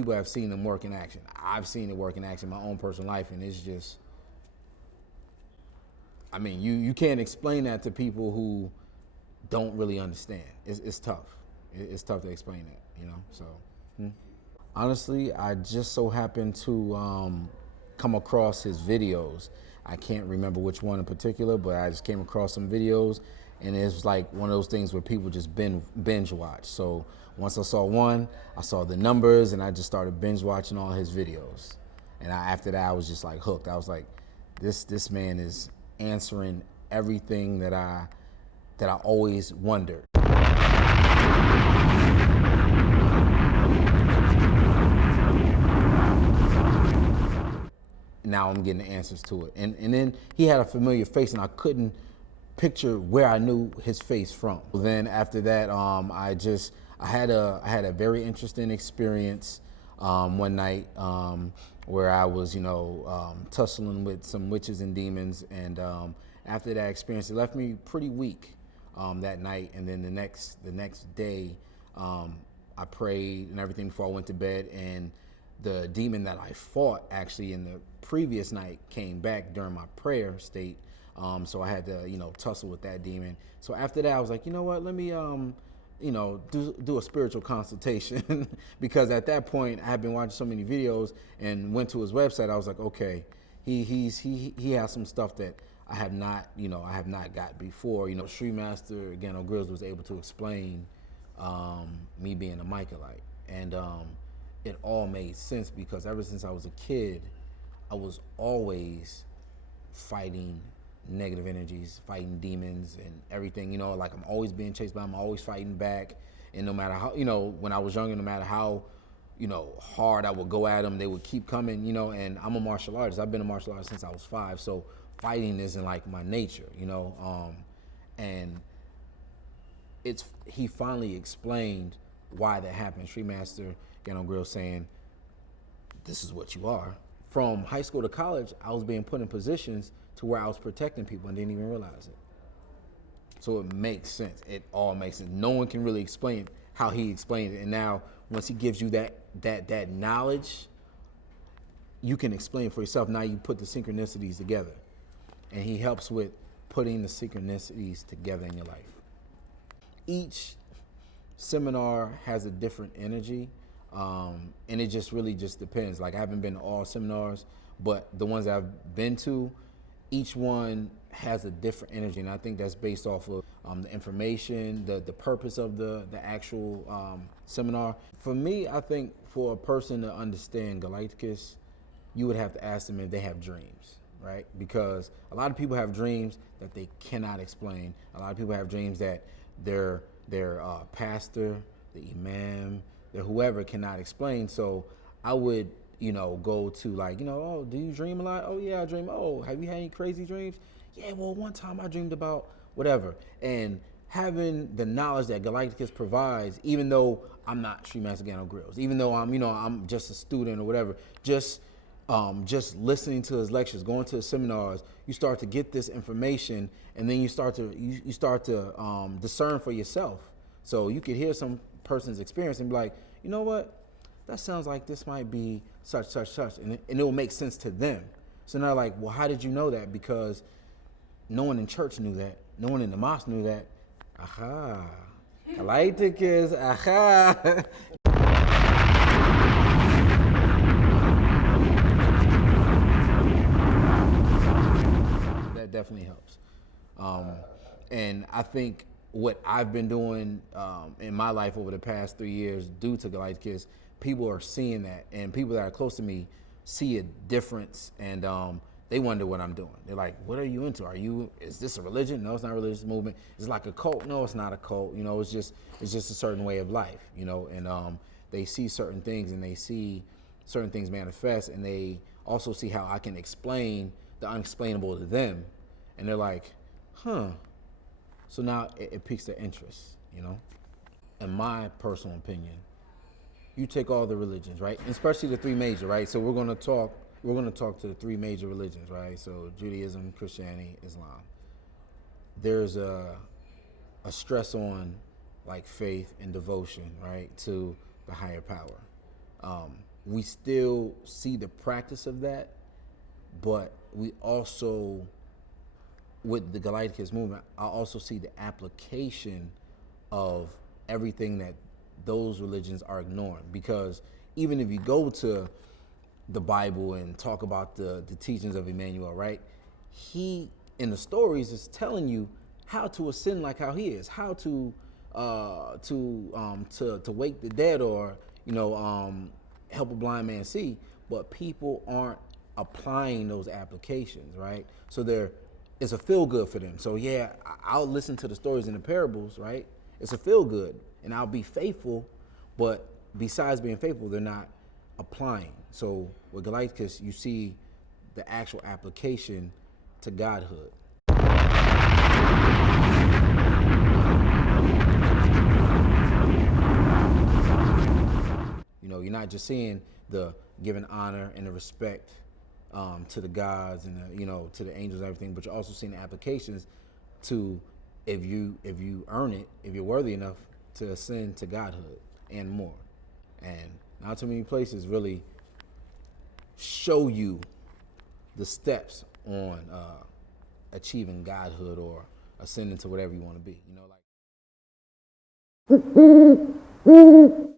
people have seen them work in action. I've seen it work in action in my own personal life, and it's just, I mean, you can't explain that to people who don't really understand. It's tough. It's tough to explain that, you know. So, honestly, I just so happened to come across his videos. I can't remember which one in particular, but I just came across some videos, and it was like one of those things where people just binge watch. So once I saw one, I saw the numbers, and I just started binge watching all his videos. And after that, I was just like hooked. I was like, this man is answering everything that I always wondered. Now I'm getting the answers to it. And then he had a familiar face, and I couldn't picture where I knew his face from. Then after that, I had a very interesting experience one night where I was, tussling with some witches and demons, and after that experience, it left me pretty weak that night. And then the next day, I prayed and everything before I went to bed, and the demon that I fought actually in the previous night came back during my prayer state. So I had to, tussle with that demon. So after that, I was like, you know what, let me, do a spiritual consultation because at that point I had been watching so many videos and went to his website. I was like, okay, he has some stuff that I have not got before. Street Master Gano Grills was able to explain me being a Mycolite, and it all made sense because ever since I was a kid, I was always fighting negative energies, fighting demons and everything, like I'm always being chased by them, I'm always fighting back. And no matter how, when I was younger, no matter how, hard I would go at them, they would keep coming, and I'm a martial artist. I've been a martial artist since I was 5. So fighting isn't like my nature, and he finally explained why that happened. Street Master Gano Grill saying, this is what you are. From high school to college, I was being put in positions to where I was protecting people and didn't even realize it. So it makes sense. It all makes sense. No one can really explain how he explained it. And now, once he gives you that knowledge, you can explain for yourself. Now you put the synchronicities together. And he helps with putting the synchronicities together in your life. Each seminar has a different energy. And it just really just depends. Like I haven't been to all seminars, but the ones that I've been to, each one has a different energy, and I think that's based off of the information, the purpose of the actual seminar. For me, I think for a person to understand Galighticus, you would have to ask them if they have dreams, right? Because a lot of people have dreams that they cannot explain. A lot of people have dreams that their pastor, the imam, that whoever cannot explain. So I would, go to like, oh, do you dream a lot? Oh yeah, I dream. Oh, have you had any crazy dreams? Yeah, well, one time I dreamed about whatever. And having the knowledge that Galighticus provides, even though I'm not Street Master Gano Grills, even though I'm just a student or whatever, just listening to his lectures, going to his seminars, you start to get this information, and then you start to discern for yourself. So you could hear some person's experience and be like, you know what? That sounds like this might be such, and it will make sense to them. So now, like, well, how did you know that? Because no one in church knew that. No one in the mosque knew that. Aha. Galighticus, aha. That definitely helps. And I think what I've been doing in my life over the past 3 years due to Galighticus, people are seeing that, and people that are close to me see a difference, and they wonder what I'm doing. They're like, what are you into? Is this a religion? No, it's not a religious movement. Is it like a cult? No, it's not a cult. It's just a certain way of life, and they see certain things, and they see certain things manifest, and they also see how I can explain the unexplainable to them, and they're like, huh. So now it piques their interest, In my personal opinion, you take all the religions, right? Especially the 3 major, right? So we're gonna talk to the 3 major religions, right? So Judaism, Christianity, Islam. There's a stress on like faith and devotion, right, to the higher power. we still see the practice of that, but we also, with the Galighticus movement, I also see the application of everything that those religions are ignoring. Because even if you go to the Bible and talk about the teachings of Emmanuel, right? He, in the stories, is telling you how to ascend like how he is, how to wake the dead, or help a blind man see. But people aren't applying those applications, right? So it's a feel good for them. So yeah, I'll listen to the stories and the parables, right? It's a feel good, and I'll be faithful. But besides being faithful, they're not applying. So with Galighticus, you see the actual application to godhood. You're not just seeing the giving honor and the respect to the gods and to the angels and everything, but you're also seeing the applications to, if you earn it, if you're worthy enough to ascend to godhood and more. And not too many places really show you the steps on achieving godhood or ascending to whatever you want to be.